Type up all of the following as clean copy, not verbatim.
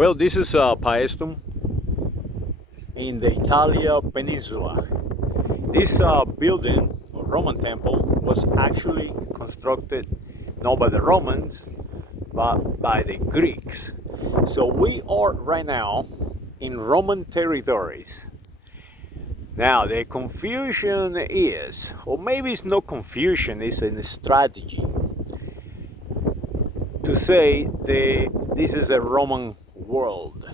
Well, this is Paestum in the Italian peninsula. This building, or Roman temple, was actually constructed not by the Romans, but by the Greeks. So we are right now in Roman territories. Now the confusion is, or maybe it's no confusion, it's a strategy to say this is a Roman world.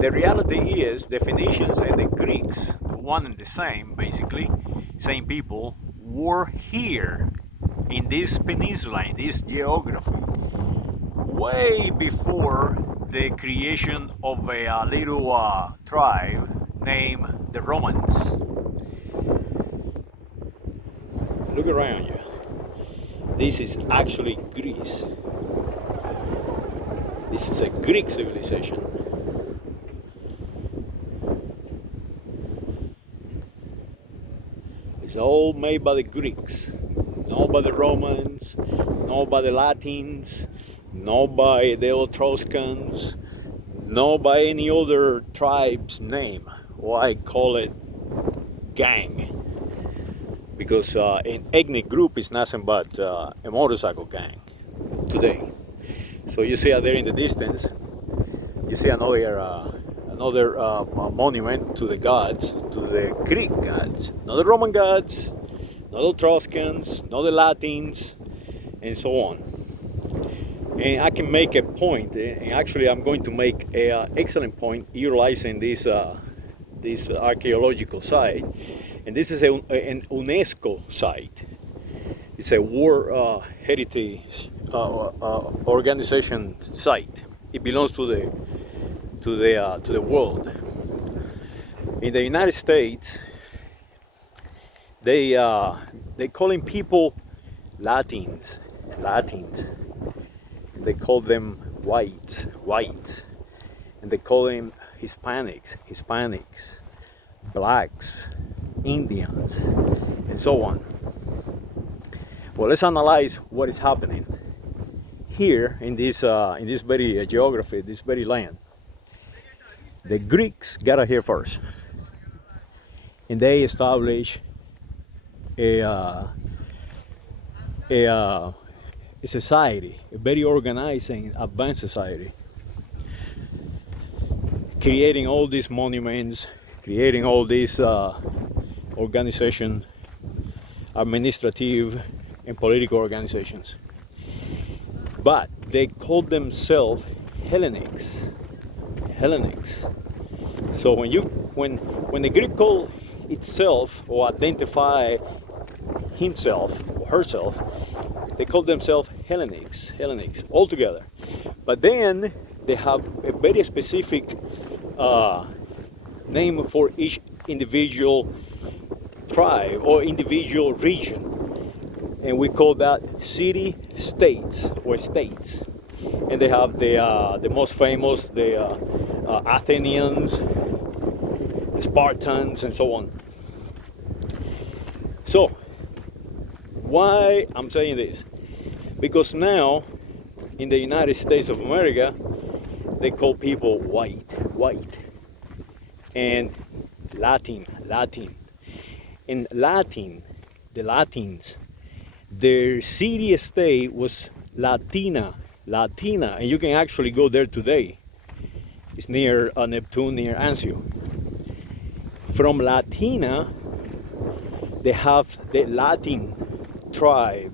The reality is the Phoenicians and the Greeks, one and the same, basically, same people, were here in this peninsula, in this geography, way before the creation of a little tribe named the Romans. Look around you. This is actually Greece. This is a Greek civilization. It's all made by the Greeks, not by the Romans, not by the Latins, not by the Etruscans, not by any other tribe's name, or I call it gang. Because an ethnic group is nothing but a motorcycle gang today. So you see out there in the distance, you see another monument to the gods, to the Greek gods, not the Roman gods, not the Etruscans, not the Latins, and so on. And I can make a point, and actually I'm going to make an excellent point utilizing this archaeological site. And this is an UNESCO site. It's a World Heritage Organization site. It belongs to the world. In the United States, they calling people Latins. And they call them whites, and they call them Hispanics, blacks, Indians, and so on. Well, let's analyze what is happening here in this very geography, this very land. The Greeks got here first, and they established a society, a very organized and advanced society, creating all these monuments, creating all these organization, administrative and political organizations. But they called themselves Hellenics. So when the Greek called itself or identify himself or herself, they called themselves Hellenics altogether. But then they have a very specific name for each individual tribe or individual region, and we call that city-states or states. And they have the most famous, the Athenians, the Spartans, and so on. So why I'm saying this? Because now in the United States of America, they call people white, and Latin. In Latin, the Latins, their city-state was Latina, and you can actually go there today. It's near Neptune, near Anzio. From Latina, they have the Latin tribe,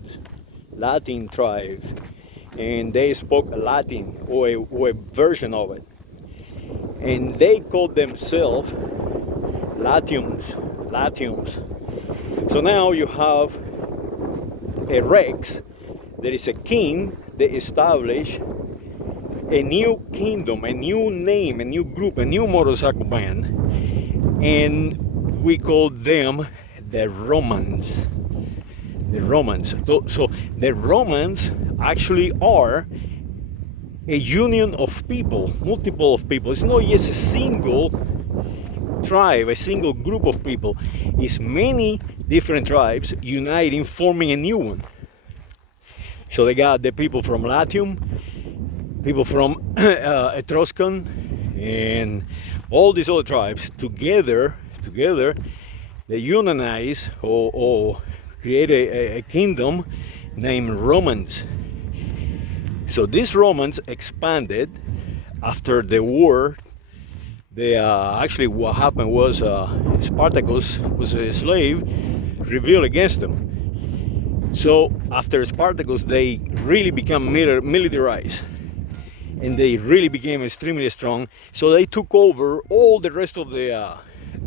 and they spoke Latin or a version of it, and they called themselves Latiums. So now you have a Rex, there is a king that established a new kingdom, a new name, a new group, a new motorcycle band, and we call them the Romans. So the Romans actually are a union of people, multiple of people. It's not just a single tribe, a single group of people. It's many different tribes uniting, forming a new one. So they got the people from Latium, people from Etruscan, and all these other tribes together, they unionize or create a kingdom named Romans. So these Romans expanded after the war. They actually, what happened was Spartacus was a slave, rebelled against them. So after Spartacus, they really became militarized, and they really became extremely strong. So they took over all the rest of the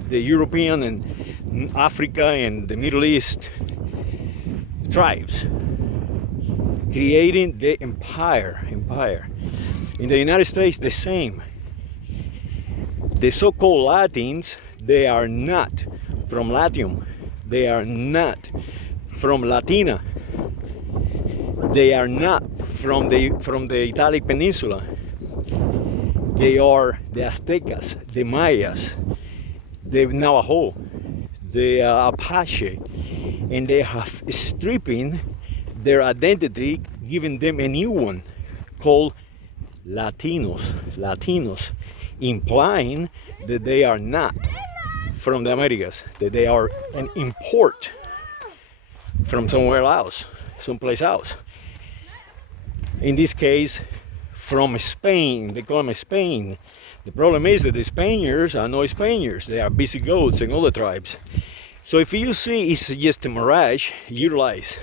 European and Africa and the Middle East tribes, creating the empire. In the United States, the same. The so-called Latins, they are not from Latium. They are not from Latina. They are not from the Italic peninsula. They are the Aztecas, the Mayas, the Navajo, the Apache, and they have stripping their identity, giving them a new one called Latinos, implying that they are not from the Americas, that they are an import from somewhere else, someplace else. In this case, from Spain. They call them Spain. The problem is that the Spaniards are no Spaniards. They are Visigoths and other tribes. So if you see it's just a mirage, you realize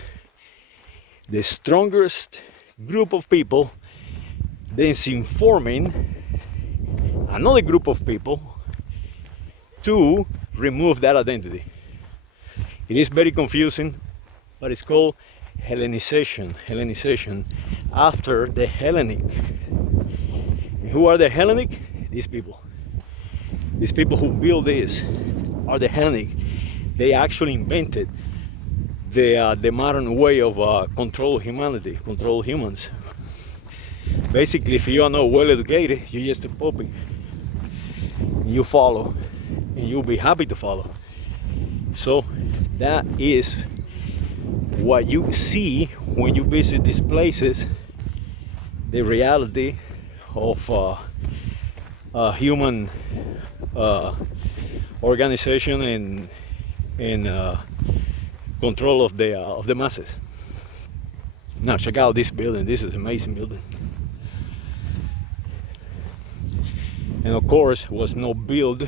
the strongest group of people then is informing another group of people to remove that identity. It is very confusing, but it's called Hellenization after the Hellenic. And who are the Hellenic? These people who build this are the Hellenic. They actually invented the modern way of control humanity, control humans. Basically, if you are not well educated, you just a puppet. You follow, and you'll be happy to follow. So that is what you see when you visit these places, the reality of human organization and control of the masses. Now check out this building. This is an amazing building, and of course was not built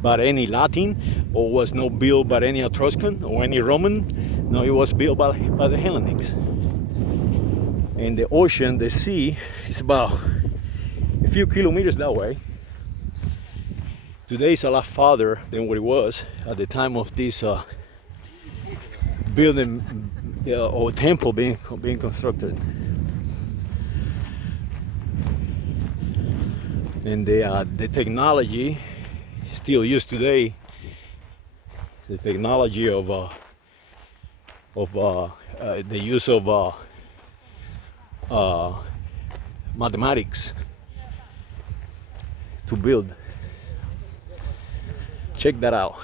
by any Latin, or was not built by any Etruscan or any Roman. No, it was built by the Hellenics. And the ocean, the sea, is about a few kilometers that way. Today it's a lot farther than what it was at the time of this building or temple being constructed. And the technology still used today, the technology of the use of mathematics to build. Check that out.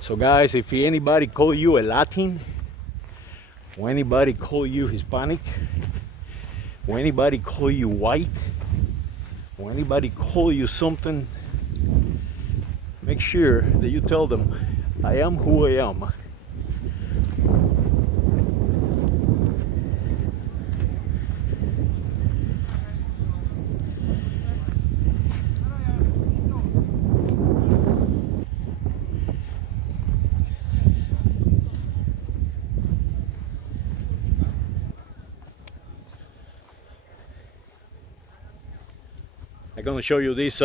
So guys, if anybody call you a Latin, or anybody call you Hispanic, or anybody call you white, or anybody call you something, make sure that you tell them, I am who I am. I'm gonna show you this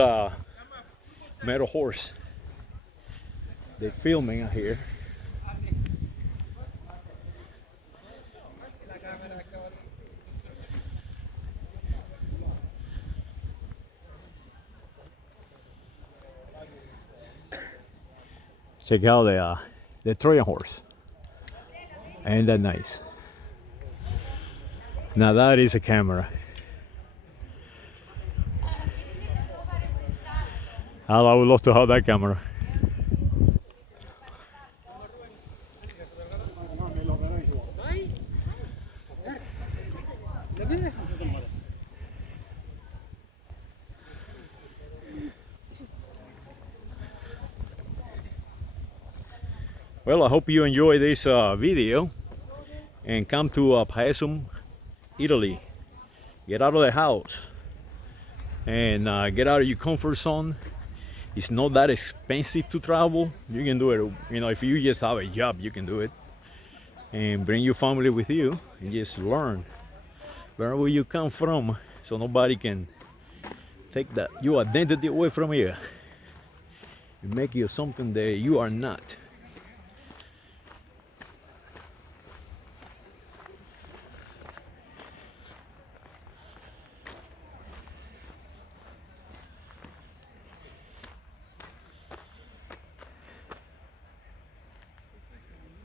metal horse. They're filming out here. Check out the Trojan horse. Ain't that nice? Now that is a camera. I would love to have that camera. Well, I hope you enjoy this video and come to Paestum, Italy. Get out of the house and get out of your comfort zone. It's not that expensive to travel. You can do it, you know, if you just have a job, you can do it. And bring your family with you and just learn where you come from, so nobody can take that your identity away from you and make you something that you are not.